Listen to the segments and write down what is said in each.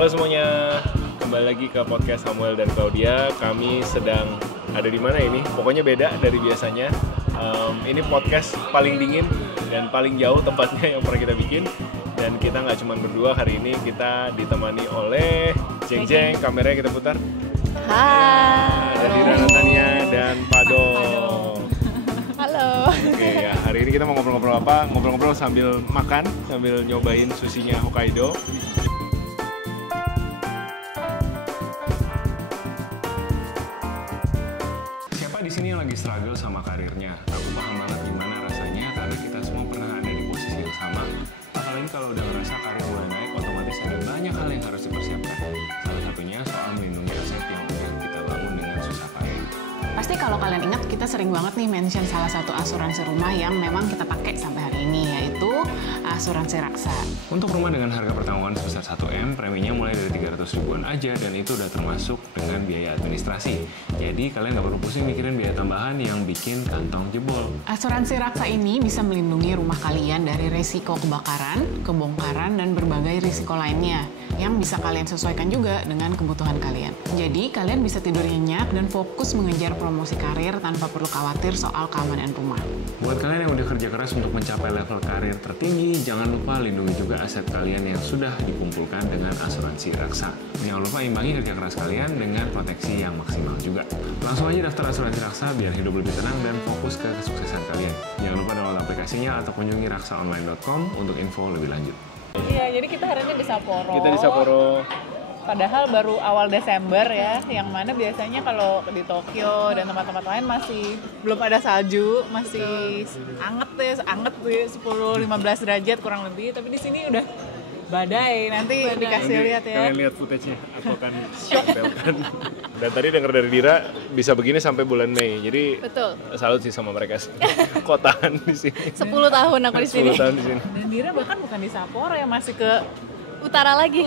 Halo semuanya, kembali lagi ke podcast Samuel dan Claudia. Kami sedang ada di mana ini? Pokoknya beda dari biasanya. Ini podcast paling dingin dan paling jauh tempatnya yang pernah kita bikin. Dan kita nggak cuma berdua, hari ini kita ditemani oleh Jeng Jeng. Kameranya kita putar. Hai. Ada Dira Natania dan Pado. Halo. Oke ya, hari ini kita mau ngobrol-ngobrol apa? Ngobrol-ngobrol sambil makan, sambil nyobain sushinya Hokkaido. Siapa di sini yang lagi struggle sama karirnya? Aku paham banget gimana rasanya karena kita semua pernah ada di posisi yang sama. Apalagi kalau udah ngerasa karir mulai naik, otomatis ada banyak hal yang harus dipersiapkan. Salah satunya soal melindungi aset yang udah kita bangun dengan susah payah. Pasti kalau kalian ingat kita sering banget nih mention salah satu asuransi rumah yang memang kita pakai sampai hari ini, yaitu asuransi Raksa. Untuk rumah dengan harga pertanggungan sebesar 1M, preminya mulai dari 300 ribuan aja dan itu udah termasuk dengan biaya administrasi. Jadi kalian nggak perlu pusing mikirin biaya tambahan yang bikin kantong jebol. Asuransi Raksa ini bisa melindungi rumah kalian dari risiko kebakaran, kebongkaran, dan berbagai risiko lainnya yang bisa kalian sesuaikan juga dengan kebutuhan kalian. Jadi kalian bisa tidur nyenyak dan fokus mengejar promosi karir tanpa perlu khawatir soal keamanan rumah. Buat kalian yang udah kerja keras untuk mencapai level karir tertinggi, jangan lupa lindungi juga aset kalian yang sudah dikumpulkan dengan asuransi Raksa. Jangan lupa imbangi kerja keras kalian dengan proteksi yang maksimal juga. Langsung aja daftar asuransi Raksa biar hidup lebih tenang dan fokus ke kesuksesan kalian. Jangan lupa download aplikasinya atau kunjungi raksaonline.com untuk info lebih lanjut. Iya, jadi kita hari ini di Sapporo. Kita di Sapporo. Padahal baru awal Desember ya, yang mana biasanya kalau di Tokyo dan tempat-tempat lain masih belum ada salju, masih anget tuh ya, 10-15 derajat kurang lebih. Tapi di sini udah badai, nanti dikasih lihat ya. Kalian lihat footage-nya, aku akan shock-belkan. Dan tadi dengar dari Dira bisa begini sampai bulan Mei. Jadi Betul. salut sih sama mereka. Kotaan di sini. 10 tahun aku di sini. 10 tahun di sini. Dan Dira bahkan bukan di Sapporo ya, masih ke Utara lagi.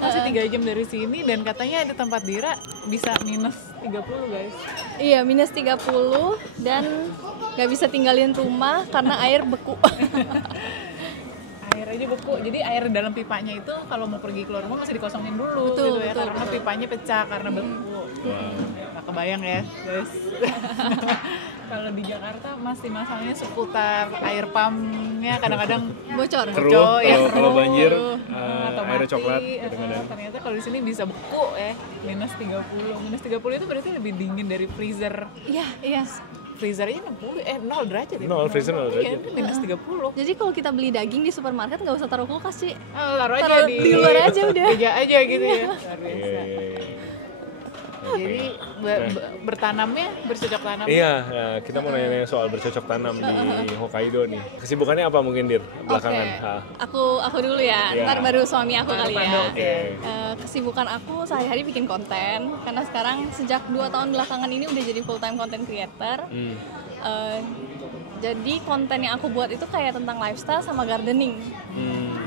masih 3 jam dari sini, dan katanya ada tempat Dira bisa minus 30 guys. Iya, minus 30 dan nggak bisa tinggalin rumah karena air beku. Air aja beku, jadi air dalam pipanya itu kalau mau pergi keluar rumah masih dikosongin dulu. Betul, gitu ya, betul, karena betul. pipanya pecah karena beku. Nggak kebayang ya guys. Kalau di Jakarta masih masalahnya seputar air pumpnya kadang-kadang Bocor. Keruh, ya, kalau keruh. banjir Atau airnya mati. coklat kadang-kadang. Ternyata kalau di sini bisa beku ya, minus 30. Minus 30 itu berarti lebih dingin dari freezer. Iya, iya. Freezer aja 0 derajat ya? 0, freezer 0 derajat. Iya, minus 30. Jadi kalau kita beli daging di supermarket nggak usah taruh kulkas sih. Taruh aja Taruh di luar aja udah. Meja aja gitu ya. Luar biasa. Jadi bertanamnya bercocok tanam. Iya, nah, kita mau nanya soal bercocok tanam di Hokkaido nih. Kesibukannya apa mungkin, Dir, belakangan? Aku dulu ya. Iya. Ntar baru suami aku kali ya. Oke. Kesibukan aku sehari-hari bikin konten karena sekarang sejak 2 tahun belakangan ini udah jadi full time content creator. Jadi konten yang aku buat itu kayak tentang lifestyle sama gardening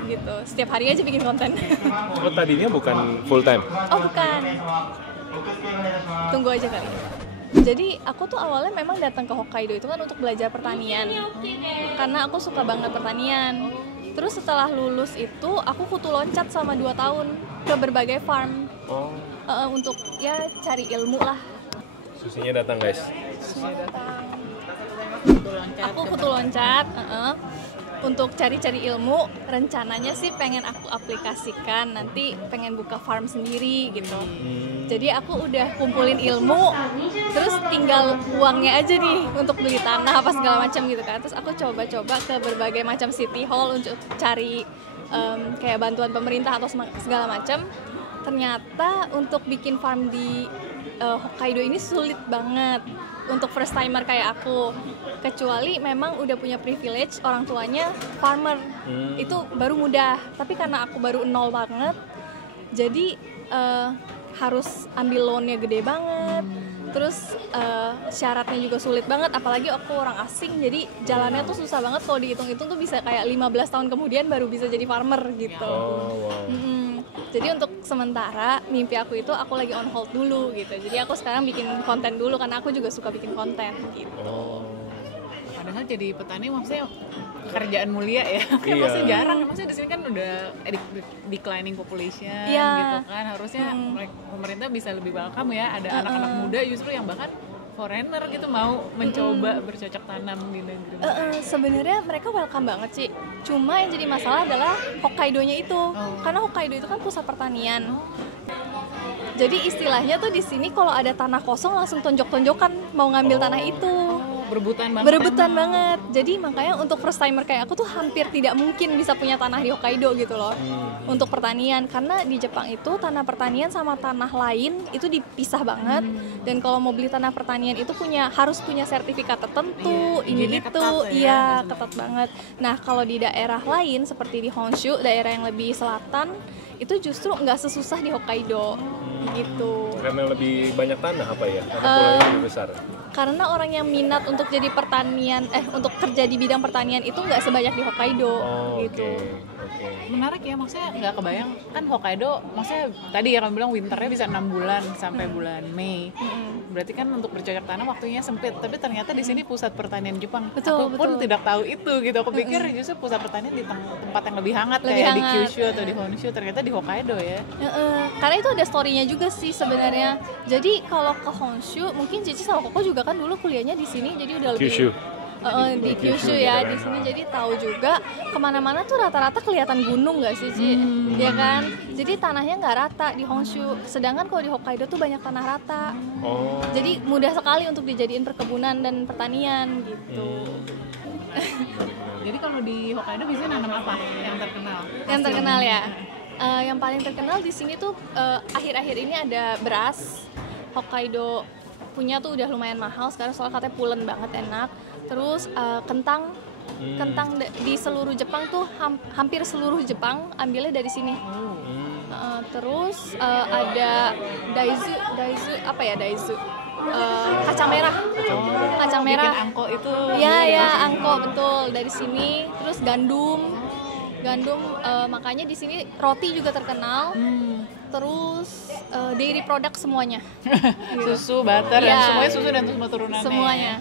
gitu. Setiap hari aja bikin konten. Oh, tadinya bukan full time? Oh bukan. Tunggu aja kali. Jadi aku tuh awalnya memang datang ke Hokkaido itu kan untuk belajar pertanian. Karena aku suka banget pertanian. Terus setelah lulus itu aku kutu loncat sama 2 tahun ke berbagai farm. Oh, Untuk ya cari ilmu lah. susinya datang, guys. Aku kutu loncat untuk cari-cari ilmu. Rencananya sih pengen aku aplikasikan, nanti pengen buka farm sendiri gitu. Jadi aku udah kumpulin ilmu, terus tinggal uangnya aja nih untuk beli tanah apa segala macam gitu kan. Terus aku coba-coba ke berbagai macam city hall untuk cari kayak bantuan pemerintah atau segala macam. Ternyata untuk bikin farm di Hokkaido ini sulit banget untuk first timer kayak aku, kecuali memang udah punya privilege orang tuanya farmer. Itu baru mudah, tapi karena aku baru nol banget, jadi harus ambil loannya gede banget. Terus syaratnya juga sulit banget, apalagi aku orang asing, jadi jalannya tuh susah banget. Kalau dihitung-hitung tuh bisa kayak 15 tahun kemudian baru bisa jadi farmer gitu. Oh, wow. Jadi untuk sementara mimpi aku itu aku lagi on hold dulu gitu. Jadi aku sekarang bikin konten dulu karena aku juga suka bikin konten gitu. Oh. Padahal padahal jadi petani maksudnya pekerjaan mulia ya. Kan Iya. maksudnya jarang, maksudnya di sini kan udah declining population Iya. gitu kan. Harusnya pemerintah bisa lebih welcome ya, ada anak-anak muda justru yang bahkan foreigner gitu mau mencoba bercocok tanam di negeri. Sebenarnya mereka welcome banget sih. Cuma yang jadi masalah adalah Hokkaido-nya itu. Karena Hokkaido itu kan pusat pertanian. Jadi istilahnya tuh di sini kalau ada tanah kosong langsung tonjok-tonjokan mau ngambil tanah itu. Berebutan banget. Berebutan banget. Jadi makanya untuk first timer kayak aku tuh hampir tidak mungkin bisa punya tanah di Hokkaido gitu loh. Untuk pertanian, karena di Jepang itu tanah pertanian sama tanah lain itu dipisah banget. Dan kalau mau beli tanah pertanian itu harus punya sertifikat tertentu, ini izinnya itu, ketat ya, iya ketat banget. Nah kalau di daerah lain seperti di Honshu, daerah yang lebih selatan, itu justru nggak sesusah di Hokkaido gitu. Karena lebih banyak tanah apa ya? Atau pulaunya lebih besar? Karena orang yang minat untuk jadi untuk kerja di bidang pertanian itu nggak sebanyak di Hokkaido gitu. Oke. Menarik ya, maksudnya nggak kebayang kan Hokkaido, maksudnya tadi ya kamu bilang winternya bisa 6 bulan sampai bulan Mei. Berarti kan untuk bercocok tanam waktunya sempit, tapi ternyata di sini pusat pertanian Jepang. Betul, Aku pun betul. tidak tahu itu gitu. Aku pikir justru pusat pertanian di tempat yang lebih hangat Lebih kayak di hangat. Kyushu atau di Honshu, ternyata di Hokkaido ya. Karena itu ada story-nya juga sih sebenarnya. Jadi kalau ke Honshu, mungkin Cici sama Koko juga kan dulu kuliahnya di sini, jadi udah lebih Kyushu. di Kyushu ya, di sini jadi tahu juga kemana-mana tuh rata-rata kelihatan gunung nggak sih Ci? Ya kan? Jadi tanahnya nggak rata di Honshu, sedangkan kalau di Hokkaido tuh banyak tanah rata. Oh. Jadi mudah sekali untuk dijadiin perkebunan dan pertanian gitu. Jadi kalau di Hokkaido biasanya nanam apa yang terkenal? Yang terkenal ya, yang paling terkenal di sini tuh akhir-akhir ini ada beras. Hokkaido punya tuh udah lumayan mahal sekarang soalnya katanya pulen banget, enak. Terus kentang di seluruh Jepang tuh hampir seluruh Jepang ambilnya dari sini. Terus ada daizu apa ya daizu? Kacang merah. Kacang merah. Bikin angko itu. Ya, angko betul dari sini. Terus gandum, makanya di sini roti juga terkenal. Terus dairy product semuanya. Susu, butter, Iya. dan semuanya susu dan semua turunannya. Semuanya.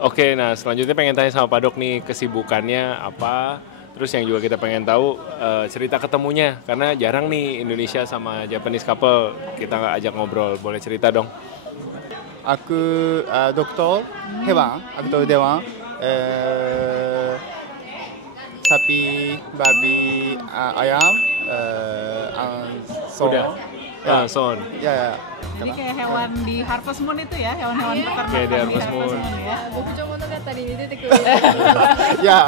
Oke, nah selanjutnya pengen tanya sama Pak Dok nih kesibukannya apa. Terus yang juga kita pengen tahu cerita ketemunya, karena jarang nih Indonesia sama Japanese couple kita nggak ajak ngobrol. Boleh cerita dong? Aku dokter hewan, dokter dewan, sapi, babi, ayam, so. Udah. Son. Ya. Jadi kayak hewan di Harvest Moon itu ya, hewan-hewan peternakan Kayak di Harvest Moon. ya. Ya.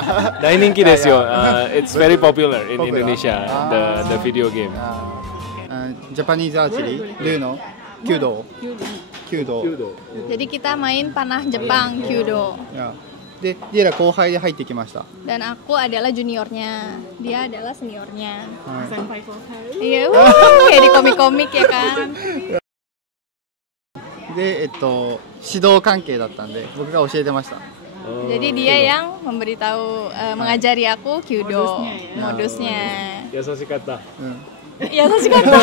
Dainin desu yo. It's very popular in Popular. Indonesia, the video game. Japanese archery, do you know? Kyudo. Jadi kita main panah Jepang, kyudo. Ya. で、dia 後輩で入ってきました。 Dan aku adalah juniornya, dia adalah seniornya. はい。 Senpai Kokai. Iya, kayak di komik-komik ya kan. で、指導関係だったんで、僕が教えてました。 Jadi dia yang memberitahu, mengajari aku kyudo, modusnya. Yasashikatta. うん。 Ya, kata.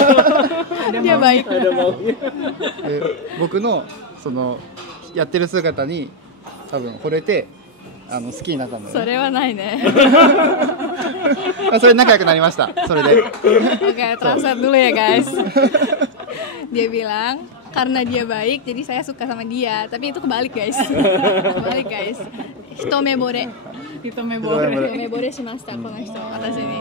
Dia baik. で、僕のそのやってる姿に多分惚れて好きになったんだよね。 Sore wa nai ne. それで仲良くなりました。それで。 Oke, translate dulu ya guys. Dia bilang karena dia baik, jadi saya suka sama dia. Tapi itu kebalik guys. Kebalik guys. Hitomebore. Hitomebore. Hitomebore shimashita kono hito, watashi ni.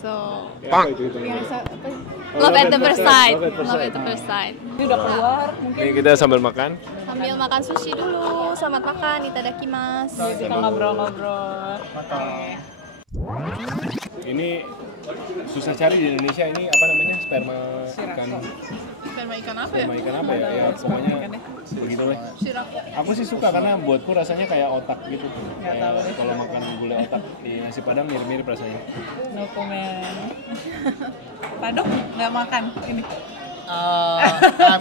So, Biasa apa? love at the first sight. Love at the first sight. Ini udah keluar, mungkin Ini kita sambil makan. Sambil makan sushi dulu. Selamat makan, itadakimasu. kita ngobrol-ngobrol. Ini susah cari di Indonesia ini apa namanya sperma ikan. Sperma ikan apa ya? Sperma ikan apa ya? Ya pokoknya begitu deh. Aku sih suka karena buatku rasanya kayak otak gitu. Kayak kalau makan gulai otak di nasi padang mirip-mirip rasanya. No comment. Padok nggak makan ini.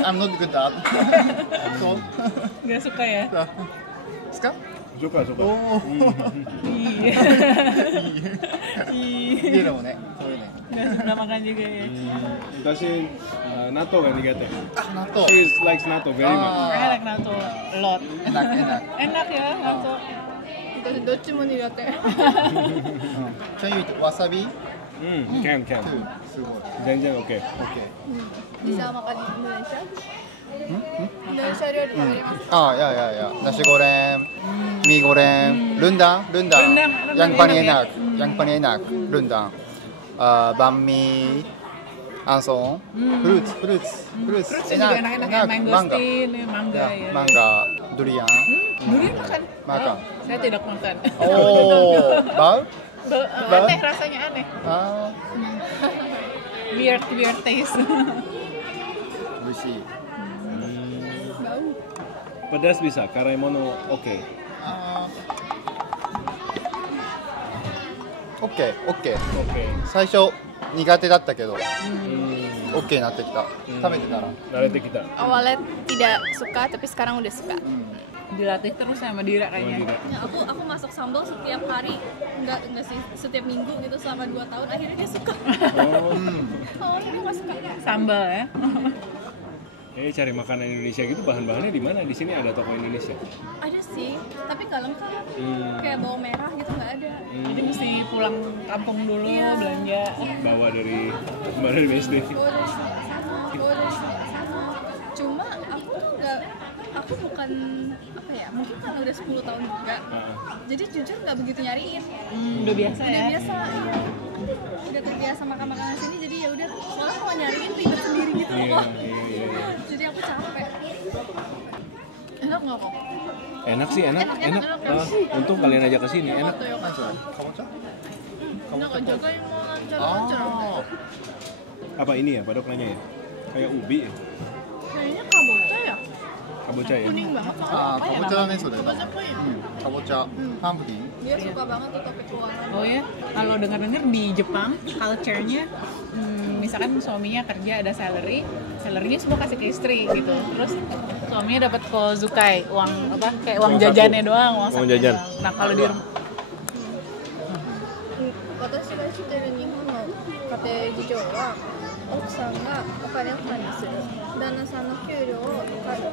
I'm not good at. So, Nggak suka ya? ですか？ Suka. Iya. ビールもね、そういうね。 Nggak makan juga ya. Kasi natto ga nigate. 納豆。 She likes natto very much. I like natto a lot. Enak. Enak ya natto. 私どっちも苦手。 Can you eat wasabi? Can.すごい Jangan oke. Oke. Bisa makan di Indonesia? Indonesia料理食べれます。 Ya. Nasi goreng, mie goreng, rendang. Yang paling enak, rendang. Banh mi, langsung, fruits. Fruits juga enak-enak ya, mangosteen, mangga ya. Mangga, durian. Durian makan? Makan. Oh, saya tidak makan. Oh, bau? Aneh rasanya aneh. Ah, Weird taste. bersih. Pedas bisa, karemono oke. Oke. Oke. 最初苦手だったけど、OK になってきた。食べてたら。 Narete kita. Awalnya tidak suka tapi sekarang udah suka. Dilatih terus sama Dira kayaknya. Ya, aku masak sambal setiap hari, enggak sih, setiap minggu gitu selama 2 tahun, akhirnya dia suka. Awalnya dia nggak suka. Sambal ya. Cari makanan Indonesia gitu bahan-bahannya di mana? Di sini ada toko Indonesia. Ada sih, tapi nggak lengkap. Kayak bawang merah gitu nggak ada. Jadi mesti pulang kampung dulu Iya. belanja. Bawa dari BSD. Cuma aku tuh nggak, aku bukan apa ya, mungkin karena udah 10 tahun juga. Jadi jujur nggak begitu nyariin. Udah biasa Udah ya. biasa, iya. Udah terbiasa makan makanan sini, jadi ya udah. Soalnya kalau nyariin ribet sendiri gitu loh. Jadi aku capek. Enak nggak kok? Enak sih, enak. Untung kalian aja ke sini, enak. Kabocha? Enak aja kayak mau lancar-lancar. Apa ini ya, Padok nanya ya? Kayak ubi ya? Kayaknya kabocha ya? Kabocha ya? Kuning banget. Kabocha だねそれ。 Kabocha kuning. Kabocha, pumpkin. Dia suka banget tuh topik keuangan. Oh ya, kalau dengar-dengar di Jepang culture-nya misalkan suaminya kerja ada salary-nya semua kasih ke istri gitu. Terus suaminya dapat kozukai, uang apa kayak uang jajannya doang, uang Uang sakunya jajan. doang. Nah, kalau di rumah 私が知ってる日本の家庭事情は奥さんがお金を管理する、旦那さんの給料を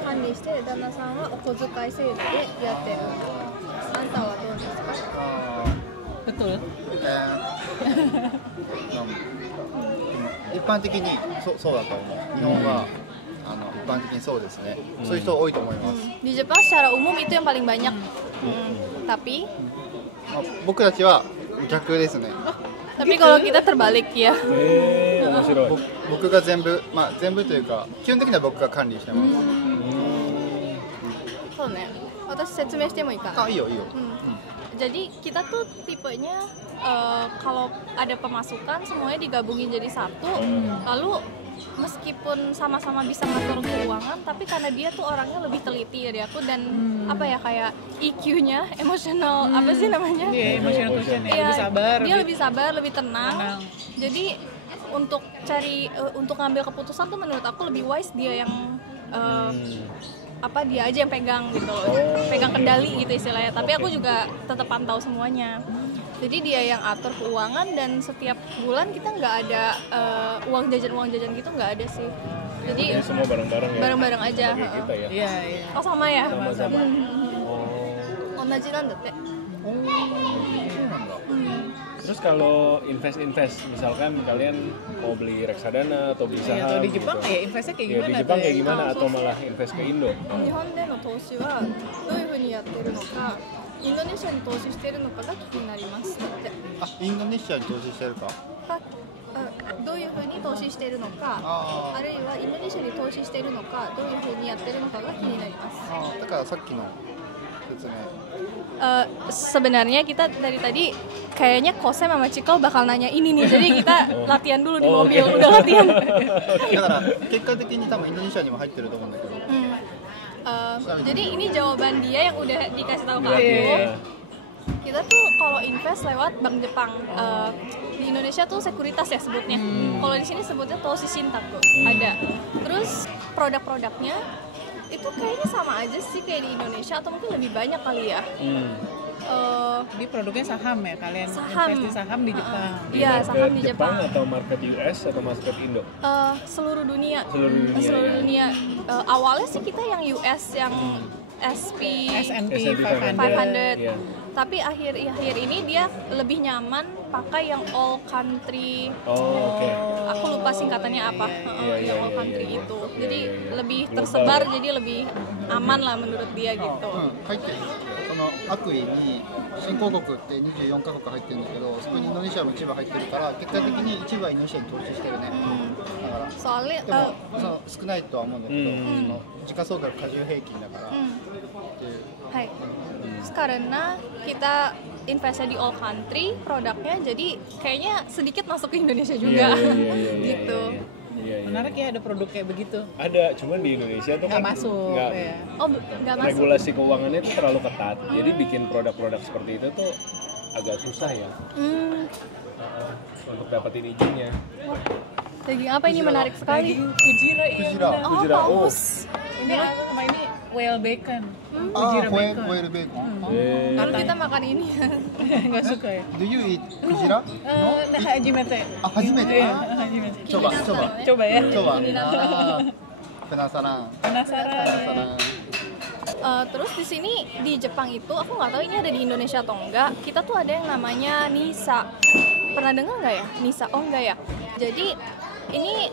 管理して旦那さんはお小遣い制度でやってる。あんたはどうですか？ betul. 一般的にそうだと思う。日本は一般的にそうですね。そういう人多いと思います。 Di Jepang secara umum itu yang paling banyak. Tapi 僕たちは逆ですね。 kalau kita terbalik ya. 面白い。僕が全部というか基本的には僕が管理してます。 そうね。私説明してもいいかな？ いいよ。 Jadi kita tuh tipenya kalau ada pemasukan semuanya digabungin jadi satu, lalu meskipun sama-sama bisa ngatur keuangan, tapi karena dia tuh orangnya lebih teliti dari aku dan apa ya kayak EQ-nya, emotional apa sih namanya? Iya, emotional quotient ya, Iya, lebih sabar. Dia lebih sabar, lebih tenang. Tenang. Jadi untuk ngambil keputusan tuh menurut aku lebih wise dia yang dia aja yang pegang gitu loh. Pegang kendali gitu istilahnya, tapi aku juga tetap pantau semuanya. Jadi dia yang atur keuangan dan setiap bulan kita nggak ada uang jajan gitu nggak ada sih. Jadi Semua bareng-bareng ya? bareng-bareng aja. Kayak kita ya? Iya. Oh sama ya? Sama-sama. Onaji nandatte. Terus kalau invest, misalkan kalian mau beli reksadana atau beli saham Atau di Jepang gitu. ya investnya kayak Ya, gimana? di Jepang tuh kayak ya? gimana atau malah invest ke Indo? 日本での投資はどういうふうにやってるのか、インドネシアに投資してるのかが気になりますって。インドネシアに投資してるか？どういうふうに投資してるのか、あるいはインドネシアに投資してるのか、どういうふうにやってるのかが気になります。だからさっきの説明。 Sebenarnya kita dari tadi kayaknya Kosem sama Ciko bakal nanya ini nih, jadi kita latihan dulu di mobil, udah latihan. だから結果的に多分インドネシアにも入ってると思うんだけど。 Jadi ini jawaban dia yang udah dikasih tahu ke aku. Kita tuh kalau invest lewat bank Jepang, di Indonesia tuh sekuritas ya sebutnya. Kalau di sini sebutnya Toshi Shintaku ada. Terus produk-produknya itu kayaknya sama aja sih kayak di Indonesia atau mungkin lebih banyak kali ya. Jadi produknya saham ya, kalian Saham. invest di saham di Jepang. Iya, saham di Jepang Jepang. atau market US atau market Indo? Seluruh dunia. Seluruh dunia. Awalnya sih kita yang US yang S&P 500. 500. Iya. Tapi akhir ini dia lebih nyaman pakai yang all country. Oh, oke. Aku lupa singkatannya apa. Yang all country itu. Jadi lebih tersebar, jadi lebih aman lah menurut dia gitu. 入ってるそのアクイに新興国って24カ国入ってるんだけどそこにインドネシアも一部入ってるから結果的に一部はインドネシアに投資してるね、だから Soalnya でもその少ないとは思うんだけど、うんその時価総額加重平均だから、っていう Hai. Karena kita investnya di all country produknya, jadi kayaknya sedikit masuk ke Indonesia juga. Gitu. Menarik ya ada produk kayak begitu. Ada, cuman di Indonesia tuh Nggak kan masuk nggak- ya. Oh, nggak masuk. regulasi keuangannya itu terlalu ketat. Jadi bikin produk-produk seperti itu tuh agak susah ya untuk dapetin izinnya. Daging apa ini menarik sekali? Kujira iya. Kujira. benar. Oh, Kujira. paus. Ini apa nama ini whale bacon. あ Kujira あホエ bacon. ホエルベーコン、 Dulu kita makan ini. Nggak suka ya? Do you eat クジラ Nah, hajimete. Ah, hajimete. Iya, Ah. hajimete. Coba coba Coba ya. coba penasaran Penasaran. Terus di sini di Jepang itu aku nggak tahu ini ada di Indonesia atau enggak. Kita tuh ada yang namanya NISA. Pernah dengar nggak ya? NISA? Oh enggak ya. Jadi ini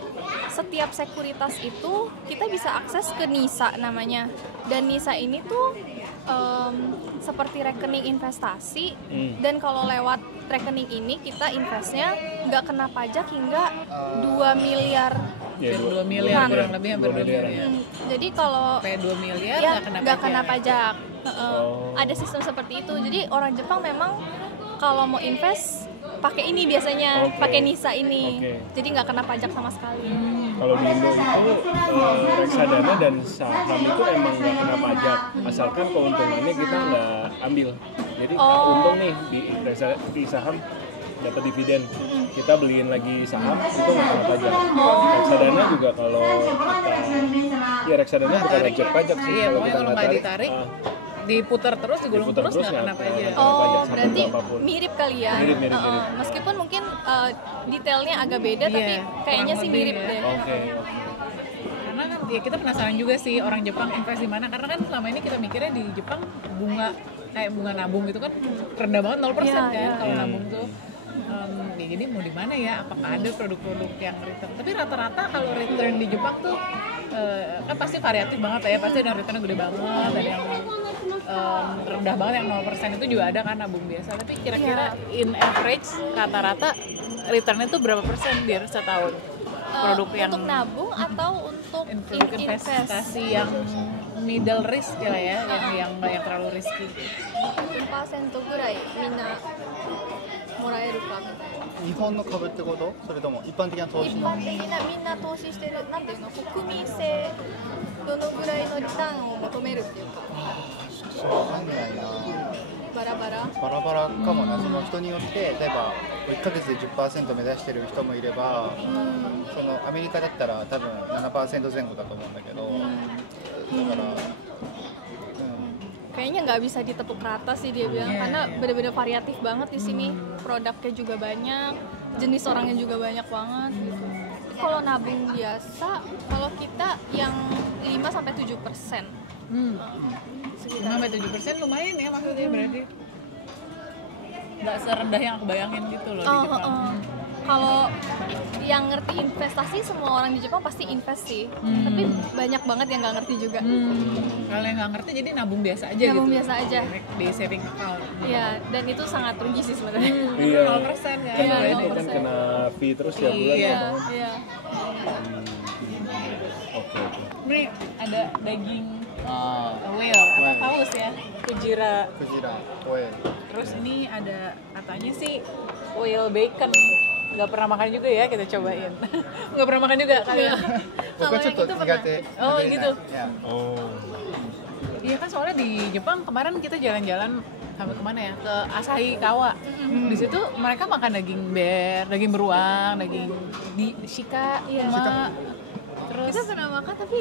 setiap sekuritas itu kita bisa akses ke NISA namanya. Dan NISA ini tuh seperti rekening investasi. Dan kalau lewat rekening ini kita investnya nggak kena pajak hingga 2 miliar. Ya, 2 miliar Nah. kurang lebih hampir 2 miliar. Jadi kalau Sampai 2 miliar ya nggak kena pajak. Ada sistem seperti itu. Jadi orang Jepang memang kalau mau invest pakai ini biasanya, Oke. pakai NISA ini. Oke. Jadi nggak kena pajak sama sekali. Kalau di Indo itu reksadana dan saham itu emang nggak kena pajak, asalkan keuntungannya kita nggak ambil. Jadi untung nih di saham dapat dividen, kita beliin lagi saham itu nggak kena pajak. Reksadana juga kalau kita, ya reksadana bukan objek pajak sih. Iya, pokoknya kita kalau nggak ditarik, diputar terus, digulung diputar terus nggak kena pajak. pajak Oh, sama berarti apapun. mirip kali ya. Mirip. Meskipun mungkin detailnya agak beda, Iya, tapi kayaknya kurang sih lebih mirip ya. deh. Oke. Karena kan ya kita penasaran juga sih orang Jepang invest di mana. Karena kan selama ini kita mikirnya di Jepang bunga kayak bunga nabung itu kan rendah banget 0% Iya, kan iya. kalau nabung tuh. Ya jadi mau di mana ya? Apakah ada produk-produk yang return? Tapi rata-rata kalau return di Jepang tuh kan pasti variatif banget ya. Pasti ada returnnya gede banget, ada yang rendah banget yang 0% itu juga ada kan nabung biasa. Tapi kira-kira in average rata-rata returnnya tuh berapa persen biar setahun? Produk yang Untuk nabung atau untuk produk invest? investasi yang middle risk ya, yang nggak yang terlalu risky. 何%ぐらいみんなもらえるかみたいな。日本の株ってことそれとも一般的な投資の一般的なみんな投資してる、なんていうの、国民性どのぐらいのリターンを求めるっていうか、わかんないなバラバラ。バラバラかもなその人によって例えば1ヶ月で 10% 目指してる人もいればそのアメリカだったら多分 7% 前後だと思うんだけどだから、Kayaknya nggak bisa ditepuk rata sih dia bilang, karena benar-benar variatif banget di sini, produknya juga banyak, jenis orangnya juga banyak banget. Gitu. Tapi kalau nabung biasa, kalau kita yang 5-7%. 5-7% lumayan ya maksudnya berarti. Nggak serendah yang aku bayangin gitu loh di Jepang. Kalau yang ngerti investasi, semua orang di Jepang pasti invest sih. Tapi banyak banget yang nggak ngerti juga. Kalau yang nggak ngerti jadi nabung biasa aja Nabung gitu. biasa aja. Di saving account. Iya, dan itu sangat rugi sih sebenarnya. Iya. 0% kan. Iya, Itu kan kena fee terus tiap bulan. Iya. Iya. Oke. Ini ada dagingあ whale atau Whale. paus ya, kujira. クジラホエール Terus ini ada katanya sih whale bacon. Nggak pernah makan juga ya, kita cobain. Nggak pernah makan juga kalian. 僕はちょっと苦手 Oh 食べれない gitu. いや Oh. Iya kan soalnya di Jepang kemarin kita jalan-jalan sampai kemana ya, ke Asahikawa. Di situ mereka makan daging bear, daging beruang, daging di shika, kuma. Terus Kita pernah makan, tapi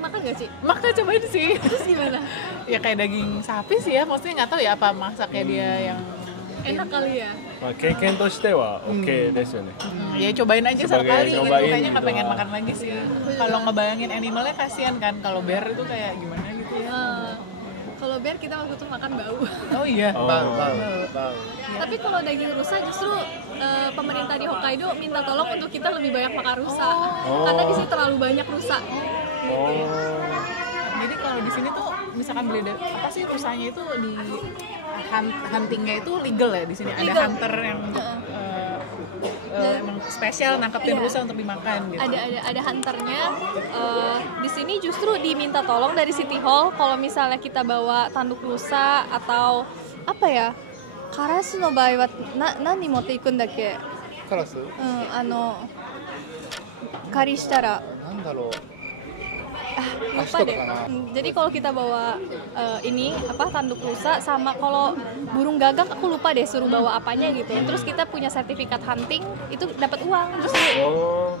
makan nggak sih? makan cobain sih. Terus gimana? Ya kayak daging sapi sih ya, maksudnya nggak tahu ya apa masaknya dia yang Enak kali ya? まあ経験としては OK ですよね。 ya cobain aja Sebagai sekali gitu, nyobain kayaknya nggak gitu. pengen makan lagi sih. Kalau ngebayangin animalnya kasihan kan, kalau bear itu kayak gimana gitu ya. Kalau bear kita waktu itu makan bau. Oh iya. Bau. Tapi kalau daging rusa justru pemerintah di Hokkaido minta tolong untuk kita lebih banyak makan rusa. Karena di sini terlalu banyak rusa. Jadi kalau di sini tuh misalkan beli apa sih rusanya itu di huntingnya itu legal ya di sini. Ada Legal. hunter yang emang spesial nangkepin Iya. rusa untuk dimakan gitu. Ada hunternya. Di sini justru diminta tolong dari City Hall kalau misalnya kita bawa tanduk rusa atau apa ya? Karasu no bae wa nani motte ikun dakke? カラスKari shitara なんだろう lupa deh. Jadi kalau kita bawa ini tanduk rusa sama kalau burung gagak aku lupa deh suruh bawa apanya gitu. Terus kita punya sertifikat hunting itu dapat uang. Terus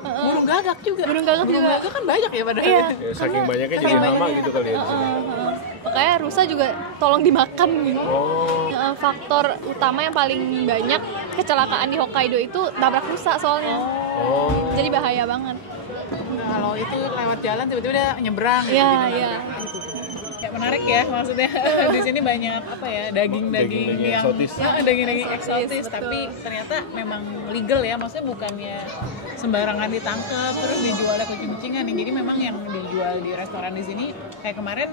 Burung gagak juga. burung gagak juga. Itu kan banyak ya padahal. Iya. Ya, saking banyaknya jadi nama gitu kali ya di sini. Makanya rusa juga tolong dimakan gitu. Oh, Faktor utama yang paling banyak kecelakaan di Hokkaido itu tabrak rusa soalnya. oh. Jadi bahaya banget. Kalau itu lewat jalan tiba-tiba dia nyebrang. Iya, gitu, iya. Kayak menarik ya maksudnya di sini banyak apa ya daging-daging Daging-daging yang eksotis. daging-daging eksotis Betul. tapi ternyata memang legal ya maksudnya bukannya sembarangan ditangkap terus dijualnya kucing-kucingan nih jadi memang yang dijual di restoran di sini kayak kemarin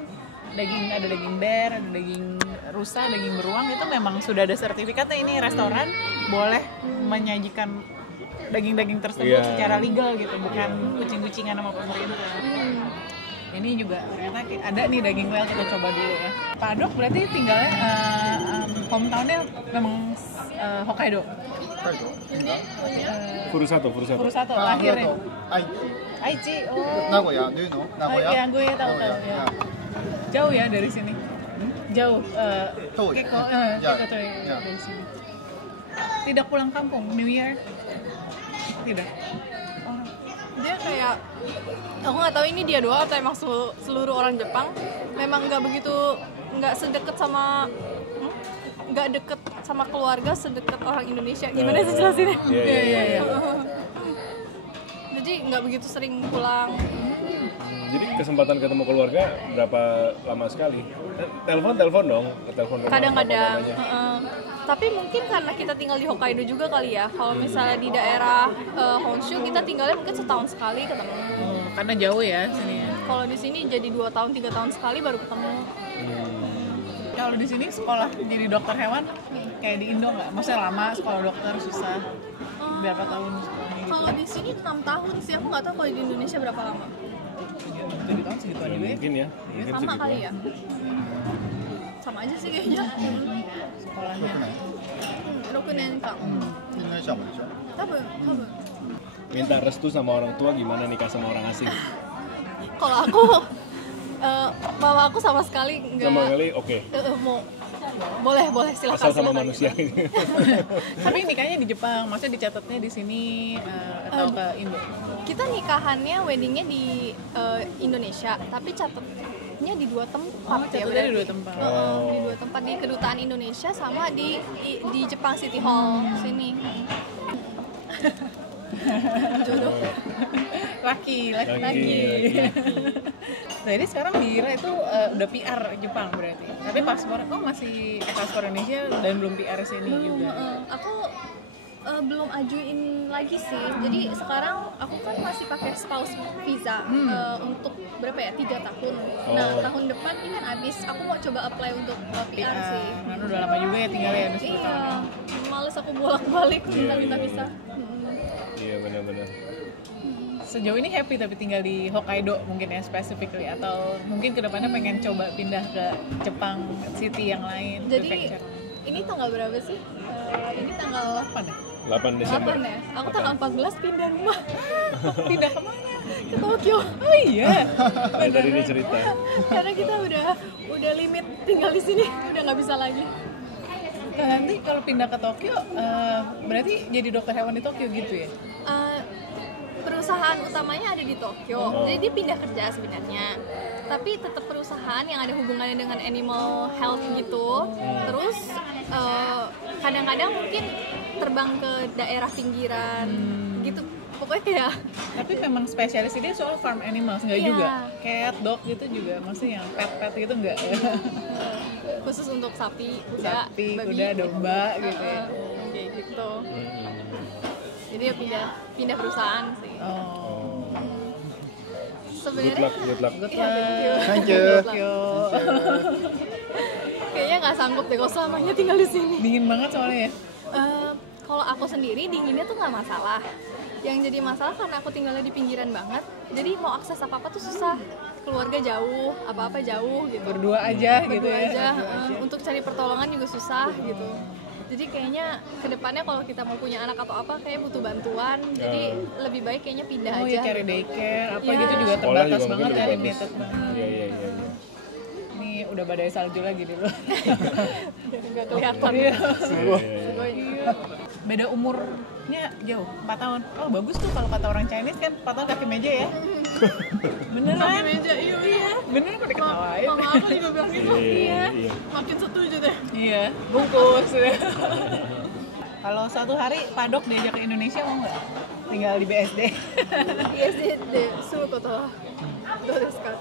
ada daging bear, ada daging rusa, daging beruang itu memang sudah ada sertifikatnya ini restoran boleh menyajikan daging-daging tersebut Iya. secara legal gitu bukan kucing-kucingan sama pemerintah. Ini juga ternyata ada nih daging lele kita coba dulu ya. Pak Dok berarti tinggalnya hometownnya memang Hokkaido. 北海道 Furusato. Furusato あ、 lahirnya. 愛知 Aichi. Oh. 名古屋do you know 名古屋 Iya, gue tahu Nagoya. ya. Jauh ya dari sini. Jauh. Jauh. Keko, Ya. Keko tuh Ya. dari sini. Tidak pulang kampung New Year? Tidak. Oh. Dia kayak aku nggak tahu ini dia doang atau emang seluruh orang Jepang memang nggak sedekat sama nggak deket sama keluarga sedekat orang Indonesia. Gimana sih jelasinnya? Iya. Jadi nggak begitu sering pulang. Jadi kesempatan ketemu keluarga berapa lama sekali? Telepon dong. Telepon rumah Kadang-kadang. papa-papanya. Tapi mungkin karena kita tinggal di Hokkaido juga kali ya. Kalau misalnya di daerah Honshu kita tinggalnya mungkin setahun sekali ketemu. Oh, karena jauh ya sini ya. Kalau di sini jadi 2 tahun 3 tahun sekali baru ketemu. Kalau di sini sekolah jadi dokter hewan kayak di Indo nggak? Maksudnya lama sekolah dokter susah. Berapa tahun sekolahnya gitu? Kalau di sini 6 tahun sih, aku nggak tahu kalau di Indonesia berapa lama. 7 tahun segituan juga ya. Mungkin ya. Mungkin Sama segitu. kali ya. Sama aja sih kayaknya. Sekolahnya. 6年間。 インドネシアもでしょ多分。 Minta restu sama orang tua gimana nikah sama orang asing? Kalau aku mama aku sama sekali nggak. Sama kali oke. Mau boleh silakan. Asal sama silakan. manusia. Tapi nikahnya di Jepang, maksudnya dicatatnya di sini atau ke Indo? Kita nikahannya weddingnya di Indonesia, tapi catatnya di 2 tempat ya. Catatnya berarti. di 2 tempat. Di 2 tempat di kedutaan Indonesia sama di Jepang City Hall sini. Jodoh. Laki. Jadi sekarang Mira itu udah PR Jepang berarti. Tapi paspor masih paspor Indonesia dan belum PR sini juga. Aku belum ajuin lagi sih. Jadi sekarang aku kan masih pakai spouse visa untuk berapa ya? 3 tahun. Nah, tahun depan ini kan habis. Aku mau coba apply untuk PR sih. Karena udah lama juga ya tinggalnya udah 10 Iya, tahun. males aku bolak-balik minta visa. Iya benar-benar. Sejauh ini happy tapi tinggal di Hokkaido mungkin ya specifically atau mungkin kedepannya pengen coba pindah ke Jepang city yang lain. Jadi prefecture. ini tanggal berapa sih? Ini tanggal 8 ya? 8 Desember. 8 ya? Aku tanggal 14 pindah rumah Pindah kemana? ke Tokyo. Oh iya. Ya, tadi dia cerita. Karena kita udah limit tinggal di sini, udah nggak bisa lagi. Nah, nanti kalau pindah ke Tokyo berarti jadi dokter hewan di Tokyo gitu ya? Perusahaan utamanya ada di Tokyo, jadi dia pindah kerja sebenarnya. Tapi tetap perusahaan yang ada hubungannya dengan animal health gitu. Terus kadang-kadang mungkin terbang ke daerah pinggiran gitu. Pokoknya kayak Tapi memang spesialis dia soal farm animals, enggak Iya. juga? Cat, dog gitu juga, maksudnya yang pet-pet gitu enggak ya? khusus untuk sapi, kuda, Sapi, babi, kuda, domba gitu ya. kayak gitu. Jadi ya pindah perusahaan sih. Oh. Good Sebenarnya luck, good luck. Good Iya, luck. Thank you. Yo. kayaknya nggak sanggup deh kalau selamanya tinggal di sini. Dingin banget soalnya ya. Kalau aku sendiri dinginnya tuh nggak masalah. Yang jadi masalah karena aku tinggalnya di pinggiran banget, jadi mau akses apa-apa tuh susah. Keluarga jauh, apa-apa jauh gitu. Berdua aja gitu Berdua ya. aja. Berdua aja. Untuk cari pertolongan juga susah gitu. Jadi kayaknya kedepannya kalau kita mau punya anak atau apa kayak butuh bantuan. Jadi lebih baik kayaknya pindah Oh aja. ya cari daycare apa Ya. gitu juga Sekolah terbatas juga banget mungkin ya, bagus. limited banget. Iya. Ini udah badai salju lagi dulu. Nggak kelihatan. Iya. Iya. Beda umurnya jauh, 4 tahun. Oh bagus tuh kalau kata orang Chinese kan 4 tahun kaki meja ya. Beneran? Kaki meja, iya. Bener kok diketawain. Mama aku juga bilang gitu. Iya. Makin setuju deh. Iya, bungkus. Kalau suatu hari Pak Dok diajak ke Indonesia mau nggak? Tinggal di BSD. BSD で住むことはどうですか？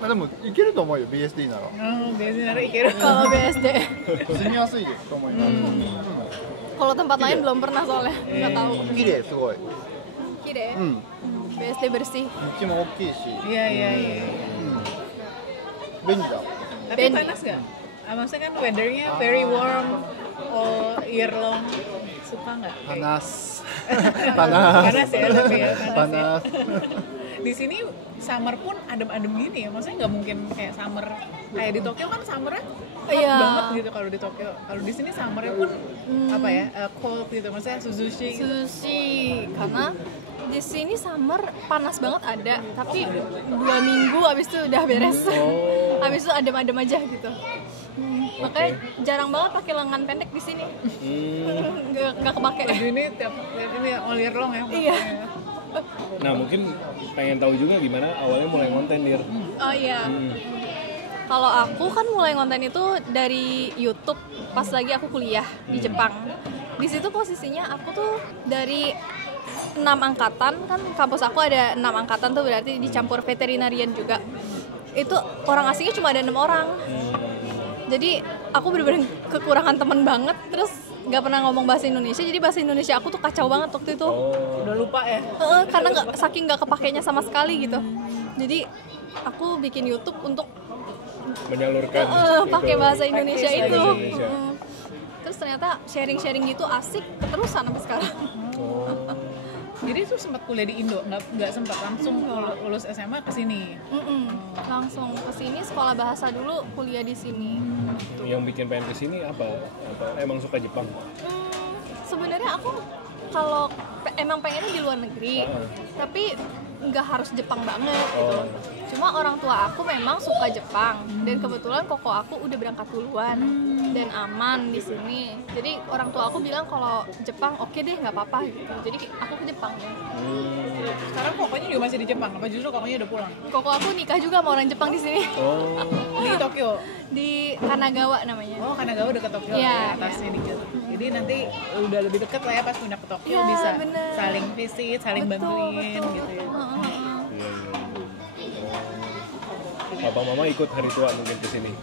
まあでも行けると思うよ BSD なら BSD ならいける。 Kalau BSD. 住みやすいと思います、 Kalau tempat lain belum pernah soalnya, nggak tahu. 綺麗すごい Kira. うん BSD bersih. 道も大きいし Iya, iya, iya. 便利だ Tapi Ben. panas nggak? Maksudnya kan weathernya very warm all year long. Suka nggak? panas Panas ya, tapi ya panas ya. パナ Di sini summer pun adem-adem gini ya, maksudnya nggak mungkin kayak summer kayak di Tokyo kan summernya hot Iya. banget gitu kalau di Tokyo. Kalau di sini summernya pun apa ya cold gitu, maksudnya Suzushi gitu. Sushi karena di sini summer panas banget ada, tapi 2 minggu abis itu udah beres. Abis itu adem-adem aja gitu. Makanya jarang banget pakai lengan pendek di sini. Nggak kepake. Baju ini tiap ini all year long ya. Iya. Nah mungkin pengen tahu juga gimana awalnya mulai konten Dir. Oh iya. Kalau aku kan mulai konten itu dari YouTube pas lagi aku kuliah di Jepang. Di situ posisinya aku tuh dari 6 angkatan, kan kampus aku ada 6 angkatan tuh berarti dicampur veterinarian juga. Itu orang asingnya cuma ada 6 orang. Jadi aku bener-bener kekurangan temen banget, terus nggak pernah ngomong bahasa Indonesia, jadi bahasa Indonesia aku tuh kacau banget waktu itu. Udah lupa ya. Karena saking nggak kepakainya sama sekali gitu. Jadi aku bikin YouTube untuk Menyalurkan pakai bahasa Indonesia Praktis itu. bahasa Indonesia. Terus ternyata sharing-sharing gitu asik keterusan sampai sekarang. Jadi tuh sempat kuliah di Indo, nggak sempat langsung lulus SMA ke sini. Langsung ke sini sekolah bahasa dulu, kuliah di sini. Yang bikin pengen kesini apa emang suka Jepang? Sebenarnya aku kalau emang pengennya di luar negeri, tapi nggak harus Jepang banget gitu. Cuma orang tua aku memang suka Jepang dan kebetulan koko aku udah berangkat duluan dan aman di sini. Jadi orang tua aku bilang kalau Jepang oke deh nggak apa-apa gitu. Jadi aku ke Jepang ya. Sekarang kokonya juga masih di Jepang, apa justru kokonya udah pulang? Koko aku nikah juga sama orang Jepang di sini. Di Tokyo. Di Kanagawa namanya. Oh, Kanagawa udah ke Tokyo, Iya, ya, atasnya dikit. Jadi nanti udah lebih deket lah ya pas pindah ke Tokyo, Iya, bisa bener. saling visit, saling bantuin betul. gitu ya. Papa mama ikut hari tua mungkin kesini.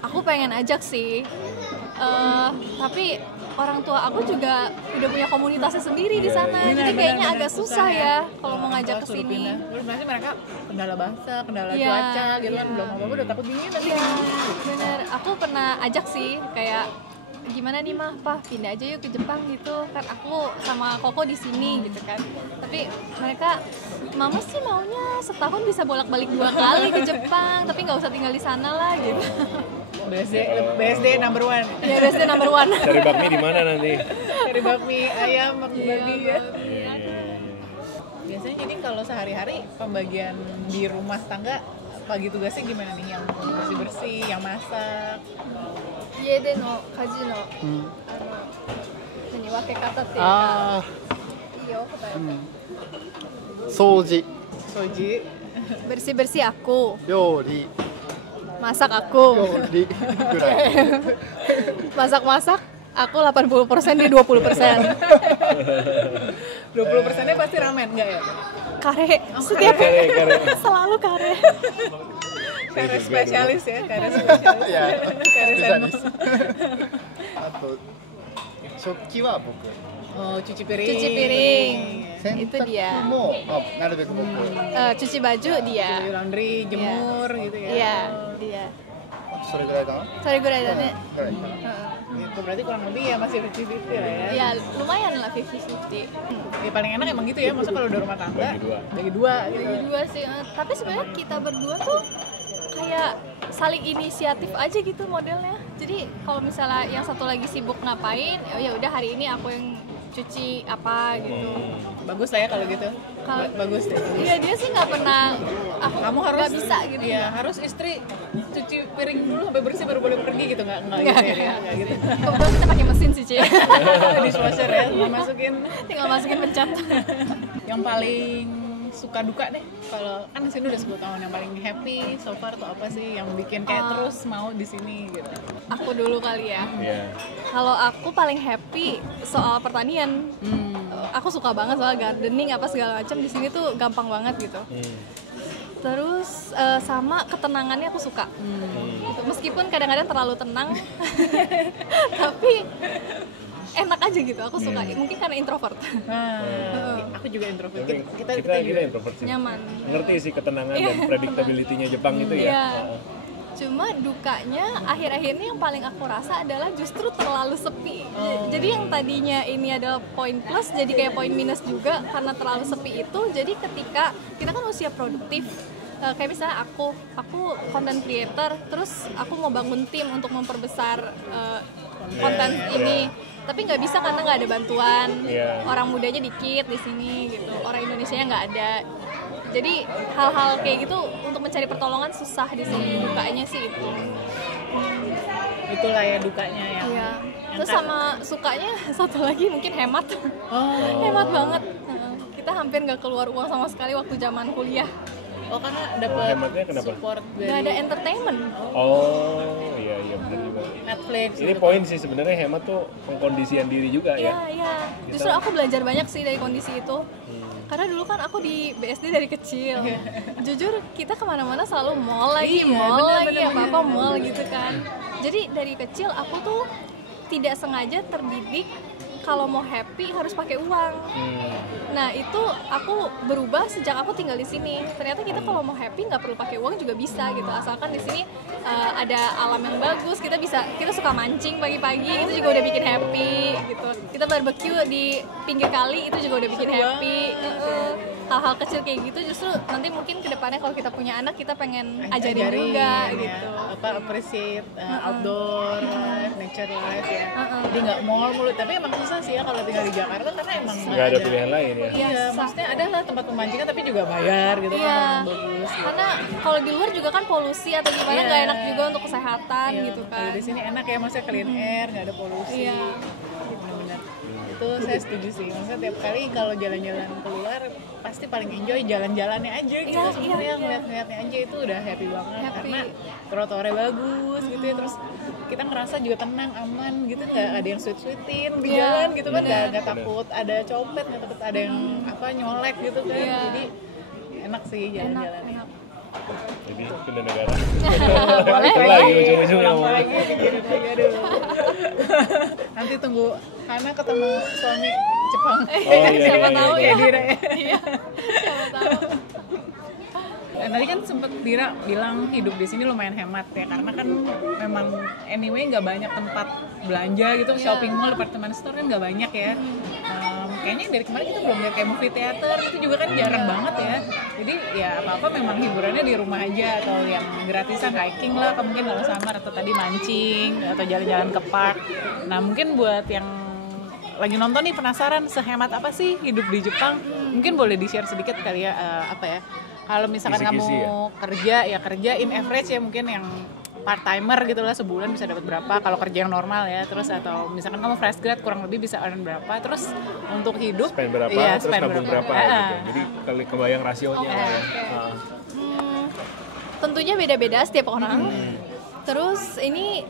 Aku pengen ajak sih, tapi orang tua aku juga udah punya komunitasnya sendiri di sana, jadi kayaknya agak susah ya kalau mau ngajak ke Suruh sini. pindah. Terus nanti mereka kendala bahasa, kendala Iya, cuaca gitu kan, iya. belum apa-apa udah takut dingin nanti. Iya, bener. Aku pernah ajak sih, kayak gimana nih mah, Pak, pindah aja yuk ke Jepang gitu. Kan aku sama Koko di sini gitu kan. Tapi mereka, Mama sih maunya setahun bisa bolak-balik 2 kali ke Jepang, tapi nggak usah tinggal di sana lah gitu. BSD number one. Ya BSD number 1. Cari bakmi di mana nanti? Cari bakmi ayam, bakmi Iya, babi ya. Biasanya jadi kalau sehari-hari pembagian di rumah tangga bagi tugasnya gimana nih? Yang bersih-bersih, yang masak. 家での家事の、分け方っていうか、あいいよ答えて、ー掃除 Soji. bersih-bersih aku, 料理 masak aku, 料理ぐらい masak-masak aku 80%, dia 20%. 20%-nya pasti ramen, enggak ya? Kare, setiap Kare. selalu kare. Karir spesialis ya, karir spesialis. いや Karir スペシャ seno. リストあと食器は僕 Oh, cuci piring. Cuci piring. 洗 Itu 濯 dia. もなるべく僕 Cuci baju dia. Cuci laundry, jemur gitu ya. Iya, dia. それぐらいかな Sorry gue ada nih. ぐらいかな Itu berarti kurang lebih ya masih 50-50 lah ya. Ya lumayan lah 50-50. Ya paling enak emang gitu ya, masa kalau udah rumah tangga Bagi dua. bagi dua gitu. Bagi dua sih. Tapi sebenarnya kita berdua tuh kayak saling inisiatif aja gitu modelnya. Jadi kalau misalnya yang satu lagi sibuk ngapain, ya udah hari ini aku yang cuci apa gitu. Bagus lah ya kalau gitu. Kalau- Bagus deh. Iya dia sih nggak pernah. Kamu harus nggak bisa gitu. Iya, harus istri cuci piring dulu sampai bersih baru boleh pergi gitu, nggak gitu ya, nggak gitu. Kebetulan kita pakai mesin sih Cie. Dishwasher ya, masukin. Tinggal masukin pencet. Yang paling suka duka deh, kalau kan di sini udah 10 tahun, yang paling happy so far tuh apa sih yang bikin kayak terus mau di sini gitu? Aku dulu kali ya. Iya. Kalau aku paling happy soal pertanian. Aku suka banget soal gardening apa segala macam, di sini tuh gampang banget gitu. Terus sama ketenangannya aku suka. Gitu. Meskipun kadang-kadang terlalu tenang, tapi enak aja gitu. Aku suka. Mungkin karena introvert. Nah, aku juga introvert. Tapi Kita kita juga. introvert sih. Nyaman. Ngerti sih ketenangan dan predictability-nya Jepang itu ya. Iya. Cuma dukanya akhir-akhir ini yang paling aku rasa adalah justru terlalu sepi. Jadi yang tadinya ini adalah poin plus jadi kayak poin minus juga karena terlalu sepi itu. Jadi ketika kita kan usia produktif, kayak misalnya aku content creator, terus aku mau bangun tim untuk memperbesar konten ini. Tapi nggak bisa karena nggak ada bantuan. Iya. Orang mudanya dikit di sini gitu. Orang Indonesianya nggak ada. Jadi hal-hal kayak gitu untuk mencari pertolongan susah di sini. Dukanya sih itu. Itulah ya dukanya ya. Iya. Terus sama sukanya satu lagi mungkin hemat. Oh, Hemat banget. Kita hampir nggak keluar uang sama sekali waktu zaman kuliah. oh karena hematnya dapat kenapa? support Nggak ada dari entertainment. Oh, iya benar juga. Netflix. Ini gitu. poin sih sebenarnya hemat tuh pengkondisian diri juga Iya, ya. iya. Justru aku belajar banyak sih dari kondisi itu. Karena dulu kan aku di BSD dari kecil. Jujur kita kemana-mana selalu mall lagi, Iya, mall bener, lagi, bener, apa-apa mall gitu kan. Jadi dari kecil aku tuh tidak sengaja terdidik kalau mau happy harus pakai uang. Nah itu aku berubah sejak aku tinggal di sini. Ternyata kita kalau mau happy nggak perlu pakai uang juga bisa gitu. Asalkan di sini ada alam yang bagus. Kita suka mancing pagi-pagi, itu juga udah bikin happy gitu. Kita barbecue di pinggir kali, itu juga udah bikin happy. Hal-hal kecil kayak gitu justru nanti mungkin kedepannya kalau kita punya anak kita pengen ajarin juga ya, gitu. apa appreciate outdoor life, nature life ya. Jadi nggak mall mulu, tapi emang susah sih ya kalau tinggal di Jakarta karena emang Nggak ada pilihan lain ya. Iya, maksudnya ada lah tempat pemancingan tapi juga bayar gitu Iya, kan, bagus. karena kalau di luar juga kan polusi atau gimana nggak enak juga untuk kesehatan Iya, gitu kalau kan. di sini enak ya, maksudnya clean air, nggak ada polusi. Iya. Benar-benar. Itu saya setuju sih. Maksudnya tiap kali kalau jalan-jalan keluar pasti paling enjoy jalan-jalannya aja gitu. Iya, Sebenarnya iya. ngeliat-ngeliatnya aja itu udah happy banget Happy. karena trotoarnya bagus gitu ya. Terus kita ngerasa juga tenang, aman gitu, nggak ada yang sweet-sweetin di Iya, jalan gitu kan, benar. nggak takut ada copet, nggak takut ada yang nyolek gitu kan. Iya. Jadi enak sih jalan-jalannya. Enak. Jadi pindah negara. Boleh, Itu boleh. lagi ujung-ujungnya Pulang mau. lagi, pikirin lagi, aduh. Nanti tunggu Hana ketemu suami Jepang. Siapa tahu ya. Dira ya. Iya. Siapa tahu. Dan tadi kan sempet Dira bilang hidup di sini lumayan hemat ya, karena kan memang anyway nggak banyak tempat belanja gitu, shopping mall, department store kan nggak banyak ya. Kayaknya dari kemarin kita belum lihat kayak movie theater, itu juga kan jarang banget ya. Jadi ya apa-apa memang hiburannya di rumah aja, atau yang gratisan hiking lah, atau mungkin kalau Samar atau tadi mancing atau jalan-jalan ke park. Nah mungkin buat yang lagi nonton nih penasaran sehemat apa sih hidup di Jepang, mungkin boleh di-share sedikit kali ya, apa ya, kalau misalkan Kisi-kisi kamu kerja in average ya, mungkin yang part timer gitu lah sebulan bisa dapat berapa kalau kerja yang normal ya, terus atau misalkan kamu fresh grad kurang lebih bisa earn berapa, terus untuk hidup Spend berapa, iya, terus spend nabung berapa gitu. Jadi kali kebayang rasionya lah ya. Tentunya beda-beda setiap orang. Terus ini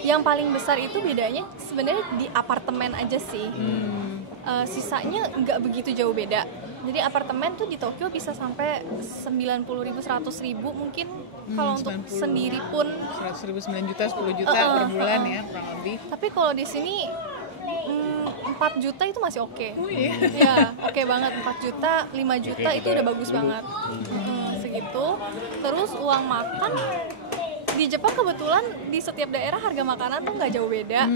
yang paling besar itu bedanya sebenarnya di apartemen aja sih. Sisanya nggak begitu jauh beda. Jadi apartemen tuh di Tokyo bisa sampai 90.000, 100.000 mungkin. Kalau untuk 90. sendiri pun 100.000, 9 juta, 10 juta per bulan ya kurang lebih. tapi kalau di sini 4 juta itu masih oke. iya. Ya, oke banget. 4 juta, 5 juta itu udah bagus banget. Segitu. Terus uang makan di Jepang kebetulan di setiap daerah harga makanan tuh nggak jauh beda.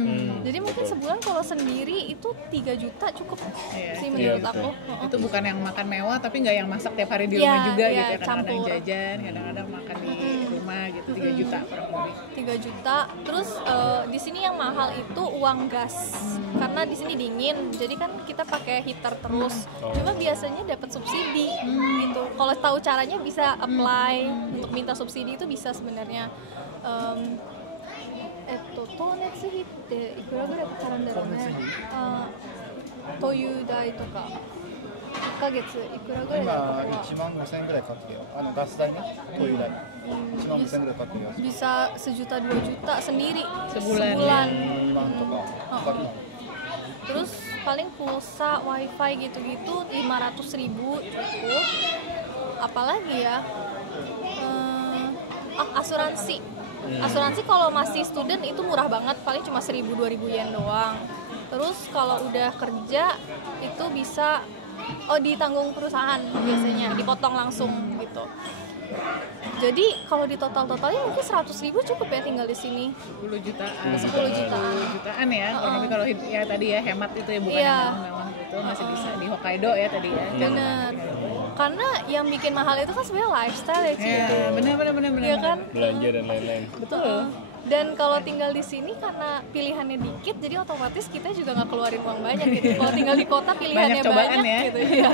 Jadi mungkin sebulan kalau sendiri itu 3 juta cukup Iya. sih menurut Iya, aku. Itu bukan yang makan mewah tapi nggak yang masak tiap hari di Iya, rumah juga iya, gitu ya. Kadang-kadang campur. jajan, kadang-kadang makan di rumah gitu 3 juta kurang lebih. 3 juta. Terus di sini yang mahal itu uang gas. Karena di sini dingin. Jadi kan kita pakai heater terus. Cuma biasanya dapat subsidi gitu. Kalau tahu caranya bisa apply untuk minta subsidi itu bisa sebenarnya. 光熱費っていくらぐらいかかるんだろうね。灯油代とか1ヶ月いくらぐらいだろう今1万5千円ぐらいかけるよ。ガス代ね、灯油代。1万5千円ぐらいかけるよ。 bisa sejuta 2 juta sendiri Sebulan. 2万とかかかる。 Terus paling pulsa wifi gitu-gitu 500.000 cukup. Apalagi ya, asuransi. Asuransi kalau masih student itu murah banget, paling cuma 1.000-2.000 yen doang. Terus kalau udah kerja itu bisa ditanggung perusahaan biasanya, dipotong langsung gitu. Jadi kalau di total-totalnya mungkin 100.000 cukup ya tinggal di sini. 10 jutaan. 10 jutaan. 10 jutaan ya. Kurang lebih kalau ya tadi ya hemat itu ya bukan Iya. yang mewah gitu masih bisa di Hokkaido ya tadi ya. Bener. Karena yang bikin mahal itu kan sebenarnya lifestyle ya, Ci. Iya, benar. Iya kan? Belanja dan lain-lain. Betul. Dan kalau tinggal di sini karena pilihannya dikit, jadi otomatis kita juga nggak keluarin uang banyak gitu. Kalau tinggal di kota pilihannya Banyak cobaan banyak ya. gitu ya.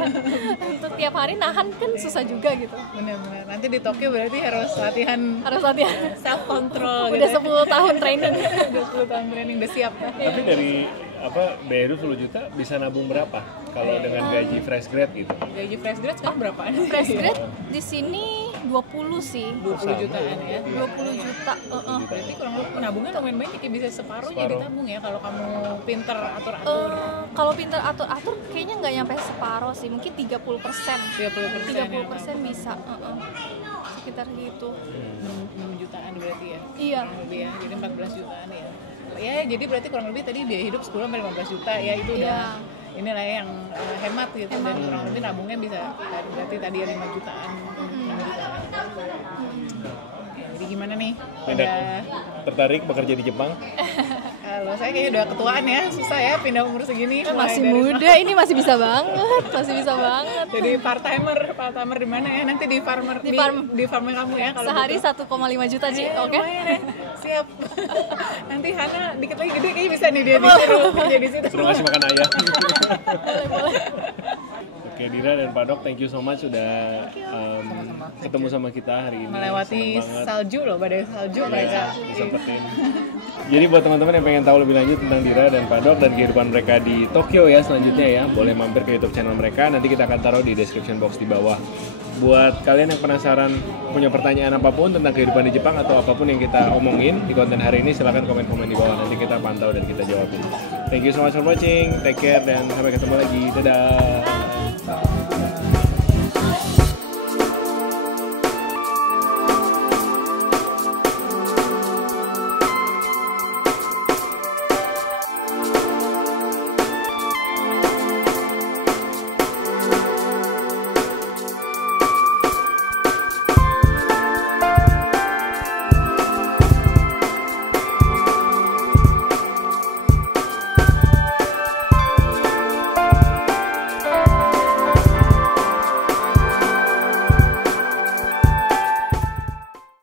Untuk tiap hari nahan kan susah juga gitu. Benar-benar. Nanti di Tokyo berarti harus latihan Harus latihan. self control Udah 10 tahun training. Udah 10 tahun training udah siap. Tapi dari biaya itu 10 juta bisa nabung berapa kalau dengan gaji fresh grade gitu? Gaji fresh grade sekarang berapa? Fresh grade di sini 20 sih. 20 jutaan ya. 20 juta. Berarti kurang lebih nabungnya lumayan banyak ya, bisa separuhnya ditabung ya kalau kamu pinter atur-atur. Kalau pintar atur-atur kayaknya nggak nyampe separuh sih, mungkin 30%. 30% 30% bisa. Sekitar gitu. 6 jutaan berarti ya. Iya. Kurang lebih ya. Jadi 14 jutaan ya. Ya, jadi berarti kurang lebih tadi biaya hidup 10-15 juta ya, itu udah inilah yang hemat gitu. Dan kurang lebih nabungnya bisa berarti tadi ya 5 jutaan. 6 jutaan. Oke, jadi gimana nih? Tertarik bekerja di Jepang? Kalau saya kayaknya udah ketuaan ya, susah ya pindah umur segini. Kan mulai masih dari muda, ini masih bisa banget, masih bisa banget. Jadi part timer di mana ya? Nanti di farmer di farmer kamu ya kalau Sehari gitu. 1,5 juta Ci, oke? Lumayan ya. Siap. Nanti Hana dikit lagi gede kayaknya bisa nih dia disuruh kerja di situ. Suruh kasih makan ayam. Boleh. Oke, Dira dan Pak Dok, thank you so much sudah ketemu sama kita hari ini. Melewati Senang banget. salju loh, badai salju mereka. Disempetin. Jadi buat teman-teman yang pengen tahu lebih lanjut tentang Dira dan Pak Dok dan kehidupan mereka di Tokyo ya selanjutnya ya, boleh mampir ke YouTube channel mereka. Nanti kita akan taruh di description box di bawah. Buat kalian yang penasaran punya pertanyaan apapun tentang kehidupan di Jepang atau apapun yang kita omongin di konten hari ini, silahkan komen-komen di bawah, nanti kita pantau dan kita jawabin. Thank you so much for watching, take care dan sampai ketemu lagi, dadah.